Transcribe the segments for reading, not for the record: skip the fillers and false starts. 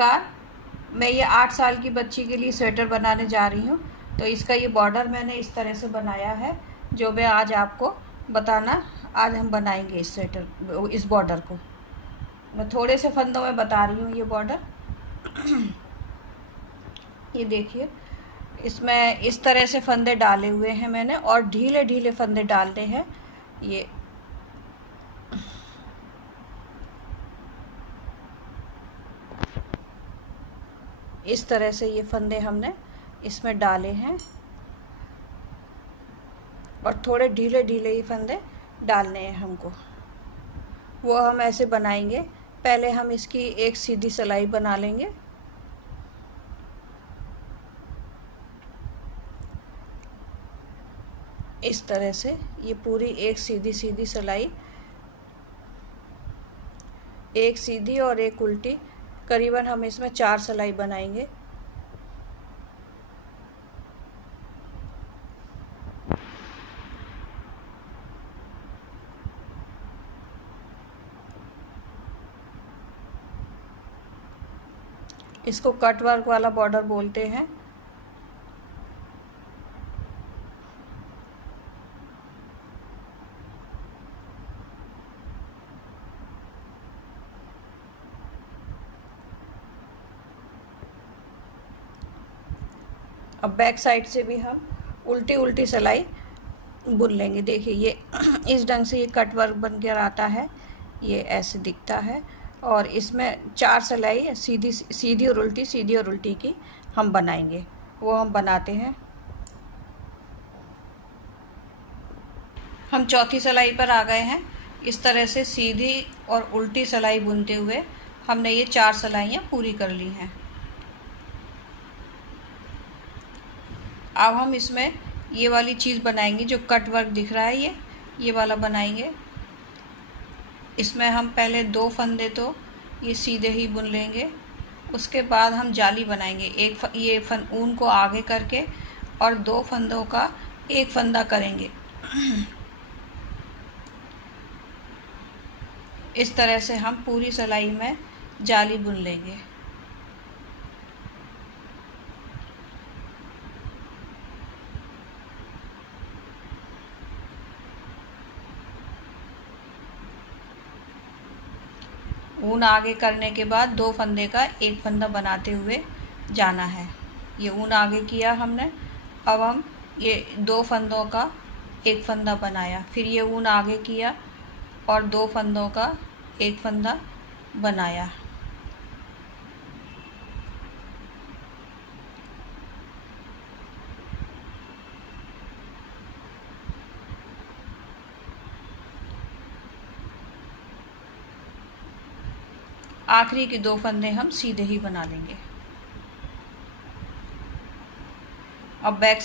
नमस्कार। मैं ये 8 साल की बच्ची के लिए स्वेटर बनाने जा रही हूँ। तो इसका ये बॉर्डर मैंने इस तरह से बनाया है, जो मैं आज आपको बताना। आज हम बनाएंगे इस स्वेटर, इस बॉर्डर को। मैं थोड़े से फंदों में बता रही हूँ ये बॉर्डर। ये देखिए, इसमें इस तरह से फंदे डाले हुए हैं मैंने, और ढीले ढीले फंदे डालने हैं। ये इस तरह से ये फंदे हमने इसमें डाले हैं, और थोड़े ढीले ढीले ही फंदे डालने हैं हमको। वो हम ऐसे बनाएंगे। पहले हम इसकी एक सीधी सिलाई बना लेंगे। इस तरह से ये पूरी एक सीधी सीधी सिलाई, एक सीधी और एक उल्टी, करीबन हम इसमें 4 सिलाई बनाएंगे। इसको कट वर्क वाला बॉर्डर बोलते हैं। अब बैक साइड से भी हम उल्टी उल्टी सिलाई बुन लेंगे। देखिए, ये इस ढंग से ये कट वर्क बन कर आता है। ये ऐसे दिखता है, और इसमें 4 सिलाई सीधी सीधी और उल्टी, सीधी और उल्टी की हम बनाएंगे। वो हम बनाते हैं। हम चौथी सिलाई पर आ गए हैं। इस तरह से सीधी और उल्टी सिलाई बुनते हुए हमने ये 4 सिलाइयाँ पूरी कर ली हैं। अब हम इसमें ये वाली चीज़ बनाएंगे, जो कट वर्क दिख रहा है, ये वाला बनाएंगे। इसमें हम पहले 2 फंदे तो ये सीधे ही बुन लेंगे। उसके बाद हम जाली बनाएंगे। ये ऊन को आगे करके, और 2 फंदों का एक फंदा करेंगे। इस तरह से हम पूरी सिलाई में जाली बुन लेंगे। ऊन आगे करने के बाद 2 फंदे का एक फंदा बनाते हुए जाना है। ये ऊन आगे किया हमने। अब हम ये 2 फंदों का एक फंदा बनाया, फिर ये ऊन आगे किया और 2 फंदों का एक फंदा बनाया। आखिरी के 2 फंदे हम सीधे ही बना लेंगे। अब बैक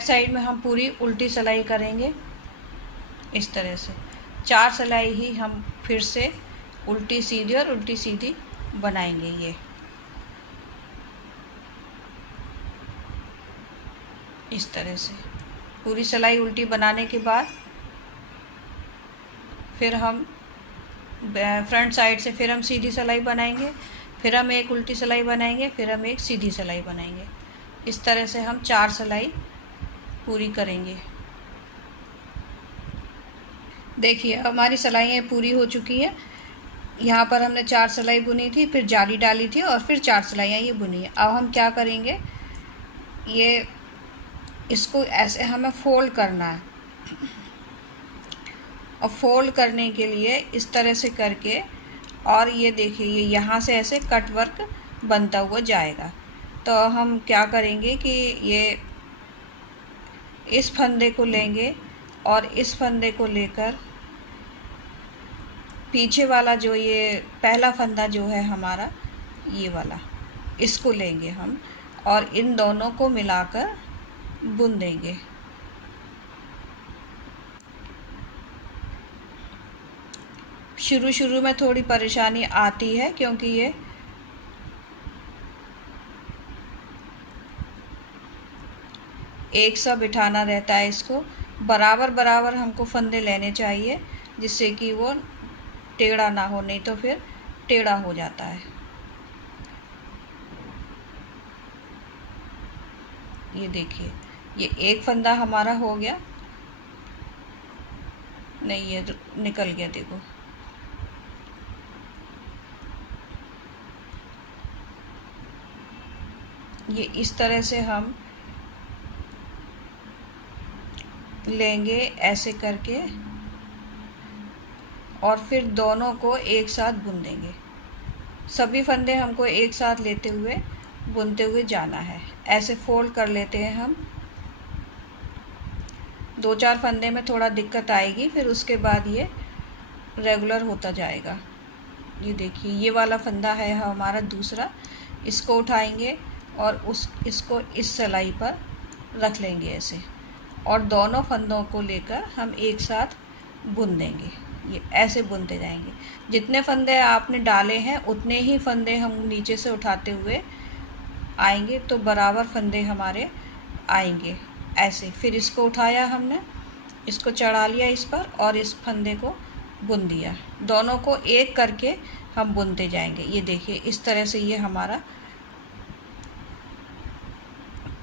साइड में हम पूरी उल्टी सिलाई करेंगे। इस तरह से 4 सिलाई ही हम फिर से उल्टी सीधी और उल्टी सीधी बनाएंगे। ये इस तरह से पूरी सिलाई उल्टी बनाने के बाद फिर हम फ्रंट साइड से फिर हम सीधी सिलाई बनाएंगे, फिर हम एक उल्टी सिलाई बनाएंगे, फिर हम एक सीधी सिलाई बनाएंगे। इस तरह से हम 4 सिलाई पूरी करेंगे। देखिए, हमारी सिलाइयाँ पूरी हो चुकी है। यहाँ पर हमने 4 सिलाई बुनी थी, फिर जाली डाली थी, और फिर 4 सिलाइयाँ ये बुनी है। अब हम क्या करेंगे, ये इसको ऐसे हमें फोल्ड करना है। और फोल्ड करने के लिए इस तरह से करके, और ये देखिए, ये यहाँ से ऐसे कट वर्क बनता हुआ जाएगा। तो हम क्या करेंगे कि ये इस फंदे को लेंगे, और इस फंदे को लेकर पीछे वाला जो ये पहला फंदा जो है हमारा, ये वाला, इसको लेंगे हम, और इन दोनों को मिलाकर बुन देंगे। शुरू में थोड़ी परेशानी आती है, क्योंकि ये एक सा बिठाना रहता है। इसको बराबर हमको फंदे लेने चाहिए, जिससे कि वो टेढ़ा ना हो, नहीं तो फिर टेढ़ा हो जाता है। ये देखिए, ये एक फंदा हमारा हो गया। नहीं, ये निकल गया, देखो। ये इस तरह से हम लेंगे ऐसे करके, और फिर दोनों को एक साथ बुन देंगे। सभी फंदे हमको एक साथ लेते हुए बुनते हुए जाना है। ऐसे फोल्ड कर लेते हैं हम। 2-4 फंदे में थोड़ा दिक्कत आएगी, फिर उसके बाद ये रेगुलर होता जाएगा। ये देखिए, ये वाला फंदा है हमारा दूसरा। इसको उठाएंगे और इसको इस सिलाई पर रख लेंगे ऐसे, और दोनों फंदों को लेकर हम एक साथ बुन देंगे। ये ऐसे बुनते जाएंगे। जितने फंदे आपने डाले हैं उतने ही फंदे हम नीचे से उठाते हुए आएंगे, तो बराबर फंदे हमारे आएंगे ऐसे। फिर इसको उठाया हमने, इसको चढ़ा लिया इस पर, और इस फंदे को बुन दिया। दोनों को एक करके हम बुनते जाएंगे। ये देखिए, इस तरह से ये हमारा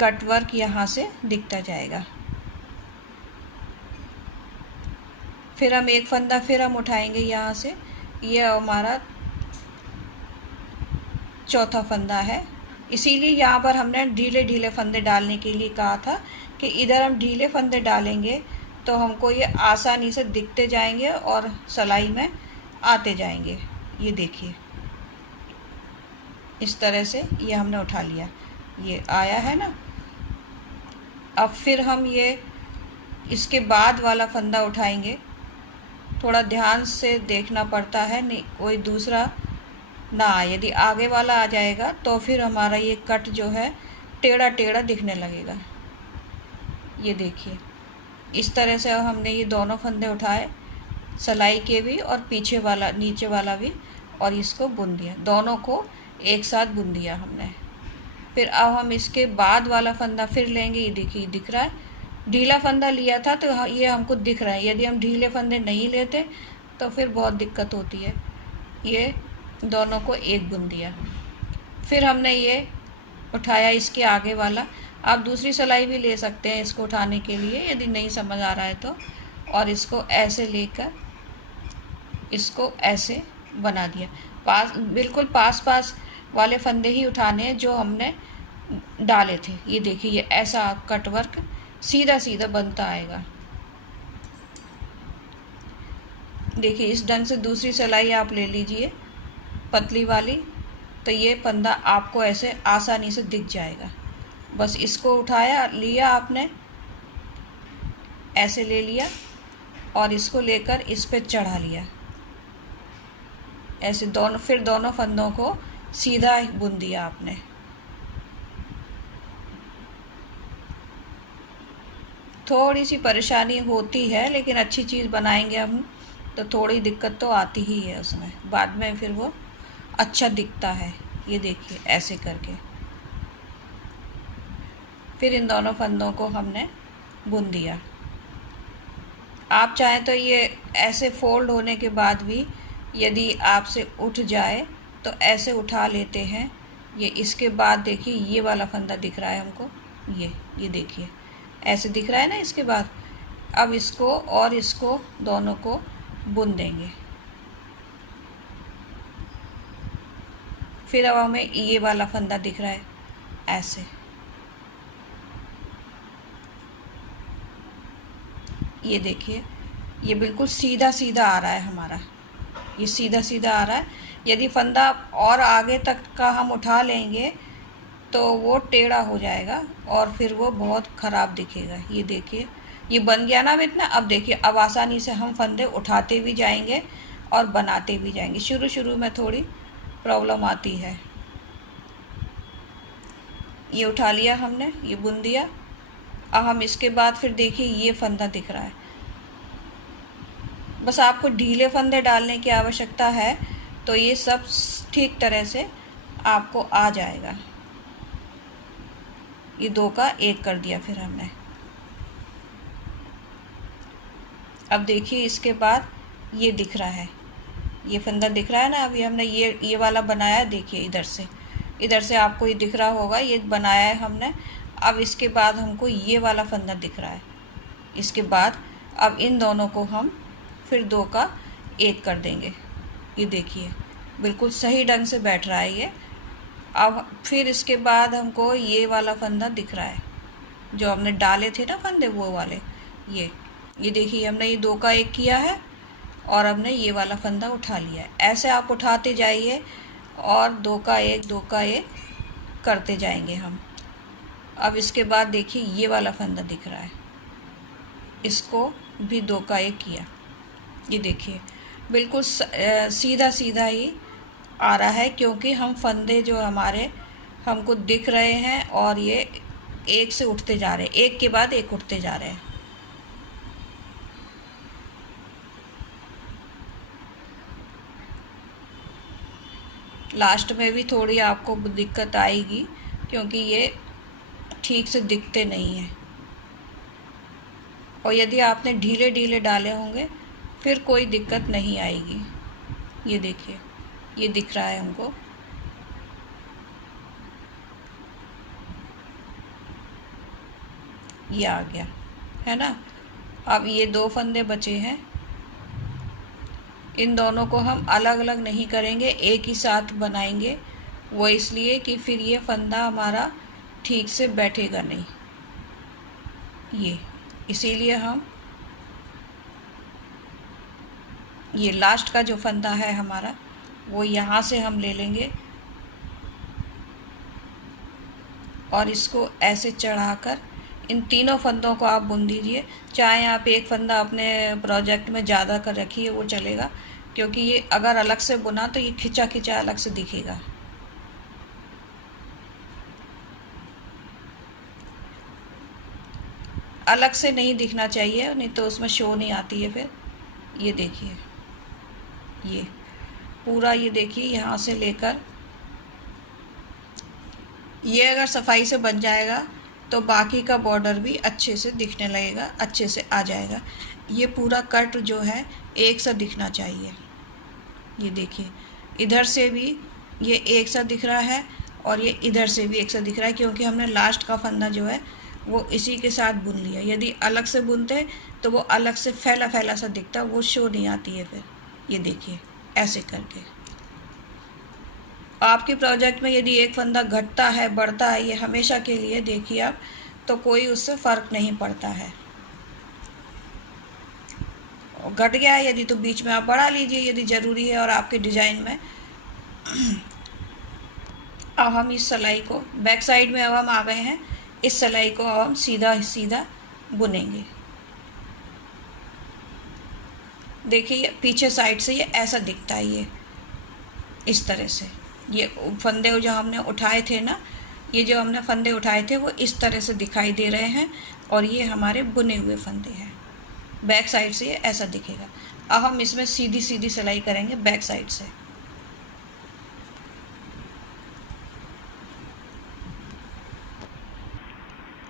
कट वर्क यहाँ से दिखता जाएगा। फिर हम एक फंदा फिर हम उठाएंगे यहाँ से। ये हमारा चौथा फंदा है। इसीलिए यहाँ पर हमने ढीले ढीले फंदे डालने के लिए कहा था कि इधर हम ढीले फंदे डालेंगे तो हमको ये आसानी से दिखते जाएंगे और सिलाई में आते जाएंगे। ये देखिए, इस तरह से ये हमने उठा लिया, ये आया है ना। अब फिर हम ये इसके बाद वाला फंदा उठाएंगे। थोड़ा ध्यान से देखना पड़ता है, नहीं कोई दूसरा ना आए। यदि आगे वाला आ जाएगा तो फिर हमारा ये कट जो है टेढ़ा टेढ़ा दिखने लगेगा। ये देखिए, इस तरह से हमने ये दोनों फंदे उठाए, सिलाई के भी और पीछे वाला नीचे वाला भी, और इसको बुन दिया। दोनों को एक साथ बुन दिया हमने। फिर अब हम इसके बाद वाला फंदा फिर लेंगे। ये देखिए, दिख रहा है, ढीला फंदा लिया था तो ये हमको दिख रहा है। यदि हम ढीले फंदे नहीं लेते तो फिर बहुत दिक्कत होती है। ये दोनों को एक बुन दिया। फिर हमने ये उठाया इसके आगे वाला। आप दूसरी सिलाई भी ले सकते हैं इसको उठाने के लिए, यदि नहीं समझ आ रहा है तो। और इसको ऐसे लेकर इसको ऐसे बना दिया। बिल्कुल पास पास वाले फंदे ही उठाने हैं जो हमने डाले थे। ये देखिए, ये ऐसा कट वर्क सीधा सीधा बनता आएगा। देखिए, इस ढंग से दूसरी सिलाई आप ले लीजिए पतली वाली, तो ये फंदा आपको ऐसे आसानी से दिख जाएगा। बस इसको उठाया, लिया आपने, ऐसे ले लिया और इसको लेकर इस पे चढ़ा लिया ऐसे दोनों। फिर दोनों फंदों को सीधा बुन दिया आपने। थोड़ी सी परेशानी होती है, लेकिन अच्छी चीज़ बनाएंगे हम तो थोड़ी दिक्कत तो आती ही है उसमें, बाद में फिर वो अच्छा दिखता है। ये देखिए, ऐसे करके फिर इन दोनों फंदों को हमने बुन दिया। आप चाहें तो ये ऐसे फोल्ड होने के बाद भी यदि आपसे उठ जाए तो ऐसे उठा लेते हैं। ये इसके बाद देखिए, ये वाला फंदा दिख रहा है हमको, ये देखिए ऐसे दिख रहा है ना। इसके बाद अब इसको और इसको दोनों को बुन देंगे। फिर अब हमें ये वाला फंदा दिख रहा है ऐसे। ये देखिए, ये बिल्कुल सीधा सीधा आ रहा है हमारा, ये सीधा सीधा आ रहा है। यदि फंदा और आगे तक का हम उठा लेंगे तो वो टेढ़ा हो जाएगा और फिर वो बहुत ख़राब दिखेगा। ये देखिए, ये बन गया ना अब इतना। अब देखिए, अब आसानी से हम फंदे उठाते भी जाएंगे और बनाते भी जाएंगे। शुरू शुरू में थोड़ी प्रॉब्लम आती है। ये उठा लिया हमने, ये बुन दिया। अब हम इसके बाद फिर देखिए, ये फंदा दिख रहा है। बस आपको ढीले फंदे डालने की आवश्यकता है तो ये सब ठीक तरह से आपको आ जाएगा। ये दो का एक कर दिया फिर हमने। अब देखिए, इसके बाद ये दिख रहा है, ये फंदा दिख रहा है ना। अभी हमने ये वाला बनाया, देखिए इधर से आपको ये दिख रहा होगा, ये बनाया है हमने। अब इसके बाद हमको ये वाला फंदा दिख रहा है। इसके बाद अब इन दोनों को हम फिर 2 का 1 कर देंगे। ये देखिए बिल्कुल सही ढंग से बैठ रहा है ये। अब फिर इसके बाद हमको ये वाला फंदा दिख रहा है, जो हमने डाले थे ना फंदे वो वाले। ये देखिए हमने ये 2 का 1 किया है और हमने ये वाला फंदा उठा लिया है। ऐसे आप उठाते जाइए और 2 का 1 2 का 1 करते जाएंगे हम। अब इसके बाद देखिए ये वाला फंदा दिख रहा है, इसको भी 2 का 1 किया। ये देखिए बिल्कुल सीधा सीधा ही आ रहा है, क्योंकि हम फंदे जो हमारे हमको दिख रहे हैं और ये एक से उठते जा रहे हैं, एक के बाद एक उठते जा रहे हैं। लास्ट में भी थोड़ी आपको दिक्कत आएगी, क्योंकि ये ठीक से दिखते नहीं हैं। और यदि आपने ढीले ढीले डाले होंगे फिर कोई दिक्कत नहीं आएगी। ये देखिए ये दिख रहा है हमको। ये आ गया है ना। अब ये 2 फंदे बचे हैं, इन दोनों को हम अलग अलग नहीं करेंगे, एक ही साथ बनाएंगे। वो इसलिए कि फिर ये फंदा हमारा ठीक से बैठेगा नहीं, ये इसीलिए हम ये लास्ट का जो फंदा है हमारा वो यहाँ से हम ले लेंगे और इसको ऐसे चढ़ाकर इन तीनों फंदों को आप बुन दीजिए। चाहे आप एक फंदा अपने प्रोजेक्ट में ज़्यादा कर रखिए वो चलेगा, क्योंकि ये अगर अलग से बुना तो ये खिंचा खिंचा अलग से दिखेगा। अलग से नहीं दिखना चाहिए, नहीं तो उसमें शो नहीं आती है फिर। ये देखिए ये पूरा, ये देखिए यहाँ से लेकर ये अगर सफाई से बन जाएगा तो बाकी का बॉर्डर भी अच्छे से दिखने लगेगा, अच्छे से आ जाएगा। ये पूरा कट जो है एक सा दिखना चाहिए। ये देखिए इधर से भी ये एक सा दिख रहा है और ये इधर से भी एक सा दिख रहा है, क्योंकि हमने लास्ट का फंदा जो है वो इसी के साथ बुन लिया। यदि अलग से बुनते तो वो अलग से फैला फैला सा दिखता, वो शो नहीं आती है फिर। ये देखिए ऐसे करके आपके प्रोजेक्ट में यदि एक फंदा घटता है बढ़ता है, ये हमेशा के लिए देखिए आप, तो कोई उससे फ़र्क नहीं पड़ता है। घट गया है यदि तो बीच में आप बढ़ा लीजिए यदि ज़रूरी है और आपके डिज़ाइन में। अब हम इस सिलाई को बैक साइड में अब हम आ गए हैं, इस सिलाई को अब हम सीधा सीधा बुनेंगे। देखिए पीछे साइड से ये ऐसा दिखता है, ये इस तरह से। ये फंदे जो हमने उठाए थे ना, ये जो हमने फंदे उठाए थे वो इस तरह से दिखाई दे रहे हैं और ये हमारे बुने हुए फंदे हैं। बैक साइड से ये ऐसा दिखेगा। अब हम इसमें सीधी सीधी सिलाई करेंगे बैक साइड से।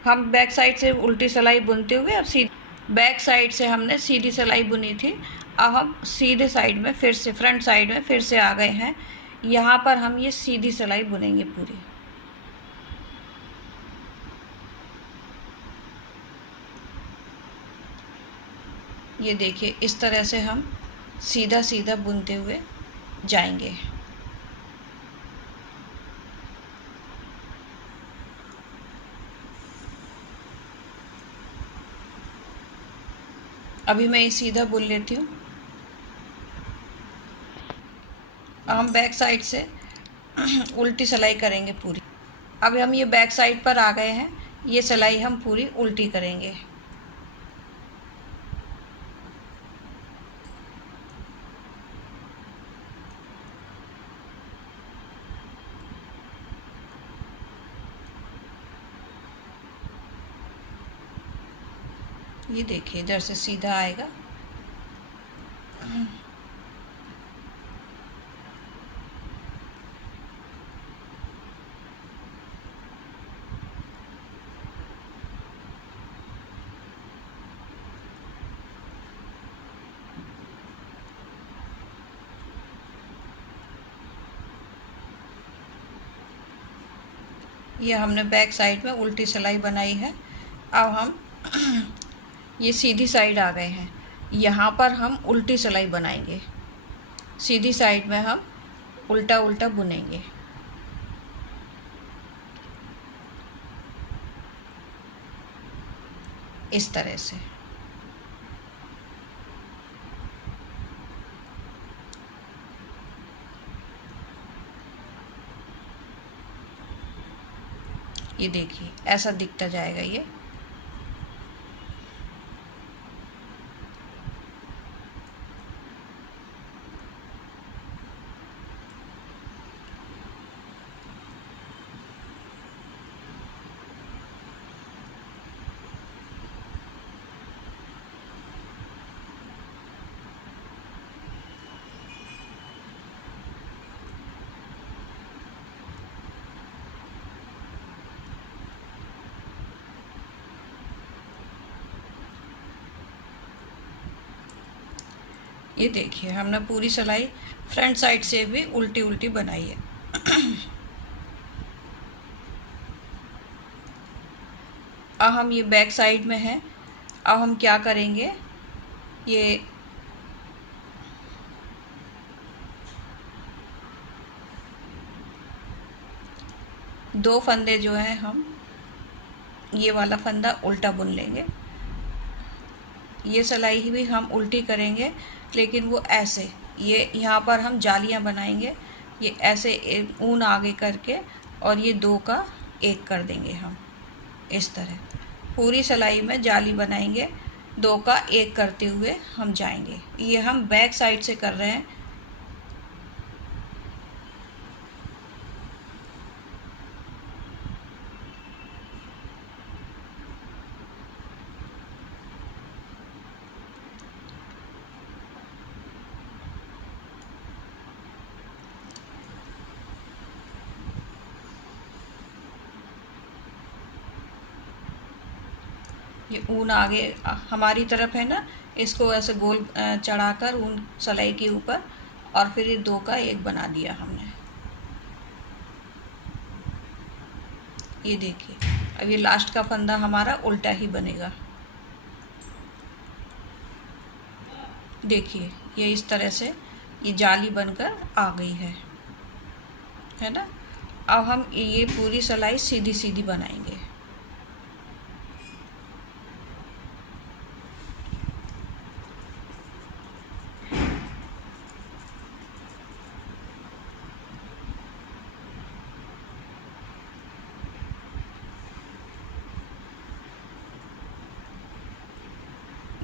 हम बैक साइड से उल्टी सिलाई बुनते हुए अब बैक साइड से हमने सीधी सिलाई बुनी थी। अब हम सीधे साइड में फिर से, फ्रंट साइड में फिर से आ गए हैं। यहाँ पर हम ये सीधी सिलाई बुनेंगे पूरी। ये देखिए इस तरह से हम सीधा सीधा बुनते हुए जाएंगे। अभी मैं ये सीधा बुन लेती हूँ। हम बैक साइड से उल्टी सिलाई करेंगे पूरी। अभी हम ये बैक साइड पर आ गए हैं, ये सिलाई हम पूरी उल्टी करेंगे। ये देखिए इधर से सीधा आएगा। ये हमने बैक साइड में उल्टी सिलाई बनाई है। अब हम ये सीधी साइड आ गए हैं, यहाँ पर हम उल्टी सिलाई बनाएंगे। सीधी साइड में हम उल्टा उल्टा बुनेंगे। इस तरह से। ये देखिए ऐसा दिखता जाएगा ये। ये देखिए हमने पूरी सिलाई फ्रंट साइड से भी उल्टी उल्टी बनाई है। अब हम ये बैक साइड में हैं। अब हम क्या करेंगे, ये दो फंदे जो हैं हम ये वाला फंदा उल्टा बुन लेंगे। ये सिलाई ही भी हम उल्टी करेंगे, लेकिन वो ऐसे, ये यहाँ पर हम जालियाँ बनाएंगे। ये ऐसे ऊन आगे करके और ये दो का एक कर देंगे हम। इस तरह पूरी सिलाई में जाली बनाएंगे, दो का एक करते हुए हम जाएंगे। ये हम बैक साइड से कर रहे हैं। ये ऊन आगे हमारी तरफ है ना, इसको ऐसे गोल चढ़ाकर ऊन सिलाई के ऊपर, और फिर ये दो का एक बना दिया हमने। ये देखिए अब ये लास्ट का फंदा हमारा उल्टा ही बनेगा। देखिए ये इस तरह से ये जाली बनकर आ गई है ना। अब हम ये पूरी सिलाई सीधी सीधी बनाएंगे।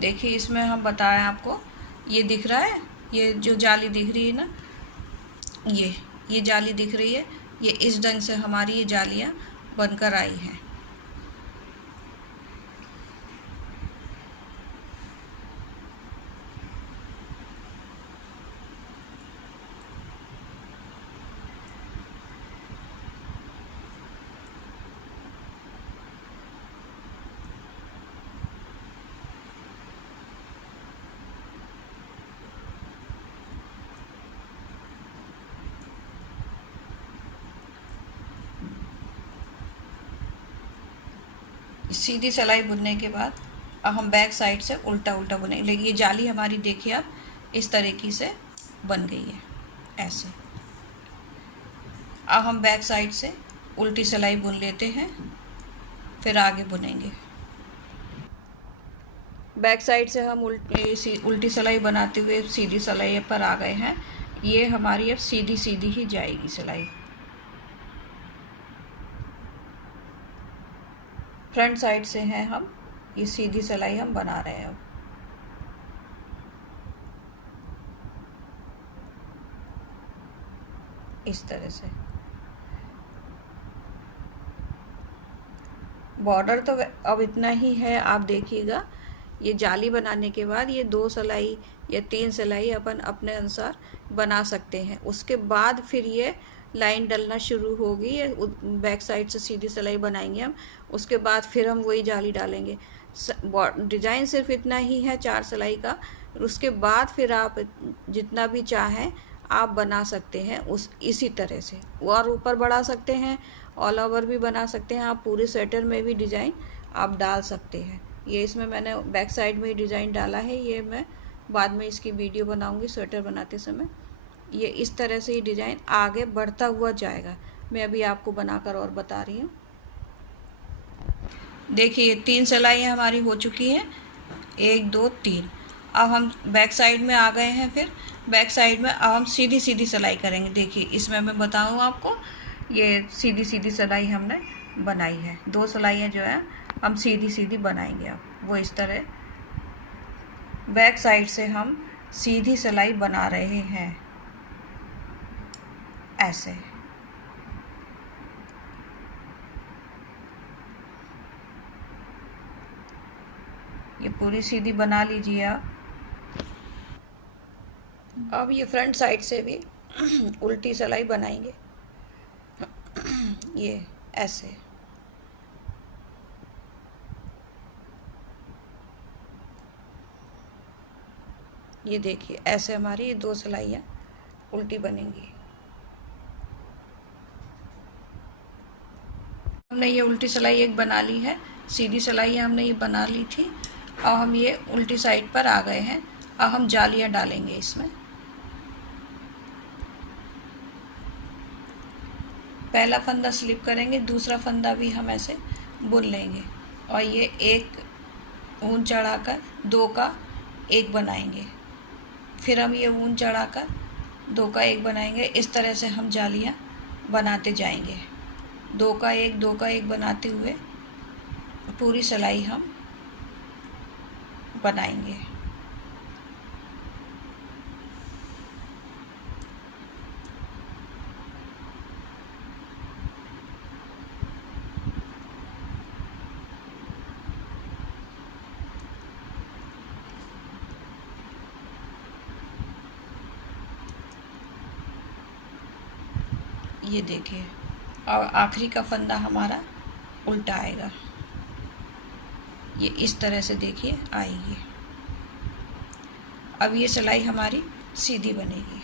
देखिए इसमें हम बताएं आपको, ये दिख रहा है, ये जो जाली दिख रही है ना, ये जाली दिख रही है, ये इस ढंग से हमारी ये जालियाँ बनकर आई हैं। सीधी सिलाई बुनने के बाद अब हम बैक साइड से उल्टा उल्टा बुनेंगे। लेकिन ये जाली हमारी देखिए अब इस तरीके से बन गई है ऐसे। अब हम बैक साइड से उल्टी सिलाई बुन लेते हैं, फिर आगे बुनेंगे। बैक साइड से हम उल्टी सिलाई बनाते हुए सीधी सिलाई पर आ गए हैं। ये हमारी अब सीधी सीधी ही जाएगी सिलाई। फ्रंट साइड से हैं हम, ये सीधी सिलाई हम बना रहे हैं अब। इस तरह से बॉर्डर तो अब इतना ही है। आप देखिएगा ये जाली बनाने के बाद ये 2 सिलाई या 3 सिलाई अपन अपने अनुसार बना सकते हैं। उसके बाद फिर ये लाइन डलना शुरू होगी, बैक साइड से सीधी सिलाई बनाएंगे हम। उसके बाद फिर हम वही जाली डालेंगे। डिज़ाइन सिर्फ इतना ही है 4 सिलाई का। उसके बाद फिर आप जितना भी चाहें आप बना सकते हैं उस इसी तरह से, और ऊपर बढ़ा सकते हैं, ऑल ओवर भी बना सकते हैं आप, पूरे स्वेटर में भी डिज़ाइन आप डाल सकते हैं। ये इसमें मैंने बैक साइड में ही डिज़ाइन डाला है, ये मैं बाद में इसकी वीडियो बनाऊंगी स्वेटर बनाते समय। ये इस तरह से ही डिज़ाइन आगे बढ़ता हुआ जाएगा। मैं अभी आपको बनाकर और बता रही हूँ। देखिए 3 सिलाइयाँ हमारी हो चुकी हैं, 1 2 3। अब हम बैक साइड में आ गए हैं। फिर बैक साइड में अब हम सीधी सीधी सिलाई करेंगे। देखिए इसमें मैं बताऊँ आपको, ये सीधी सीधी सिलाई हमने बनाई है, 2 सिलाइयाँ जो है हम सीधी सीधी बनाएंगे। अब वो इस तरह बैक साइड से हम सीधी सिलाई बना रहे हैं, ऐसे। ये पूरी सीधी बना लीजिए आप। अब ये फ्रंट साइड से भी उल्टी सिलाई बनाएंगे, ये ऐसे। ये देखिए ऐसे हमारी ये 2 सिलाइयाँ उल्टी बनेंगी। हमने ये उल्टी सिलाई एक बना ली है, सीधी सिलाई हमने ये बना ली थी। अब हम ये उल्टी साइड पर आ गए हैं। अब हम जालियाँ डालेंगे इसमें। पहला फंदा स्लिप करेंगे, दूसरा फंदा भी हम ऐसे बुन लेंगे, और ये एक ऊन चढ़ाकर 2 का 1 बनाएंगे। फिर हम ये ऊन चढ़ाकर 2 का 1 बनाएंगे। इस तरह से हम जालियाँ बनाते जाएंगे, 2 का 1 2 का 1 बनाते हुए पूरी सिलाई हम बनाएंगे। ये देखिए, और आखिरी का फंदा हमारा उल्टा आएगा, ये इस तरह से देखिए आएगी। अब ये सिलाई हमारी सीधी बनेगी।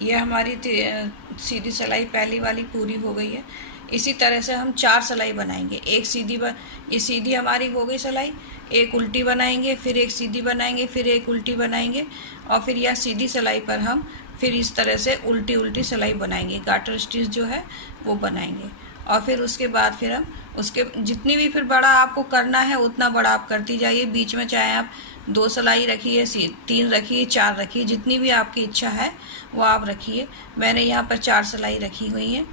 ये हमारी सीधी सिलाई पहली वाली पूरी हो गई है। इसी तरह से हम 4 सिलाई बनाएंगे। एक सीधी ये सीधी हमारी हो गई सिलाई, एक उल्टी बनाएंगे, फिर एक सीधी बनाएंगे, फिर एक उल्टी बनाएंगे, और फिर यह सीधी सिलाई पर हम फिर इस तरह से उल्टी उल्टी सिलाई बनाएंगे, गाटर स्टिच जो है वो बनाएंगे। और फिर उसके बाद फिर हम उसके जितनी भी फिर बड़ा आपको करना है उतना बड़ा आप करती जाइए। बीच में चाहे आप 2 सिलाई रखिए, 3 रखिए, 4 रखिए, जितनी भी आपकी इच्छा है वो आप रखिए। मैंने यहाँ पर 4 सिलाई रखी हुई है,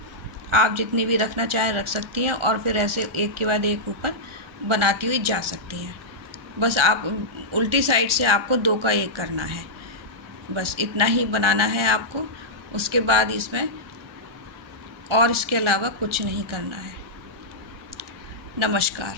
आप जितनी भी रखना चाहें रख सकती हैं, और फिर ऐसे एक के बाद एक ऊपर बनाती हुई जा सकती हैं। बस आप उल्टी साइड से आपको 2 का 1 करना है, बस इतना ही बनाना है आपको। उसके बाद इसमें और इसके अलावा कुछ नहीं करना है। नमस्कार।